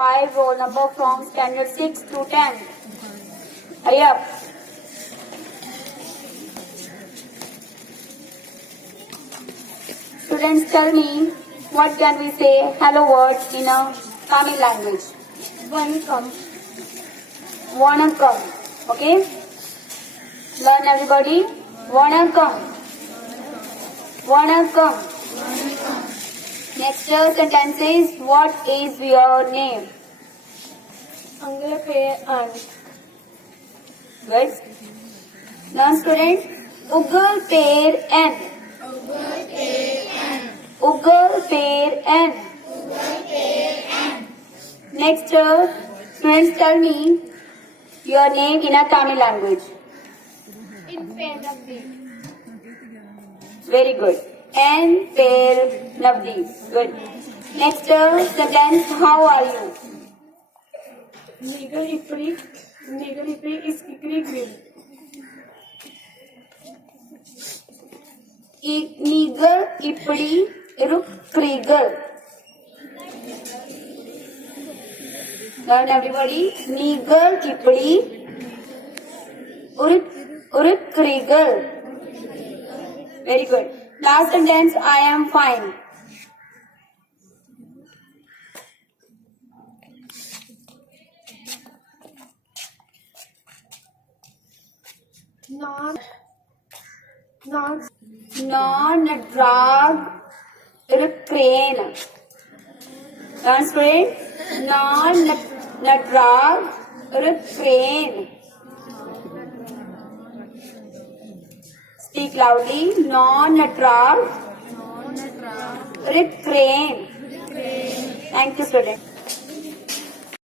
5 roll number from standard 6 to 10. Hurry up. Students, tell me, what can we say hello words in a Tamil language? Vanakkam. Vanakkam. Okay? Learn everybody. Vanakkam. Vanakkam. Next sentence is, what is your name? Angalape and Good. Learn students. Uggal pair N. Uggal pair N. Next, students, tell me your name in a Tamil language. in pain of the Very good. N pair Navdeep. Good. Next sentence, how are you? Nigel Ipri is Kikri Grill. Nigal Ipdi Ruk Krigal. Learn everybody. Nigal Ipdi Uruk Krigal. Very good. Last sentence, I am fine. Non-drag crane. Learn student. Non-drag crane. Speak loudly. Non-drag crane. Thank you, student.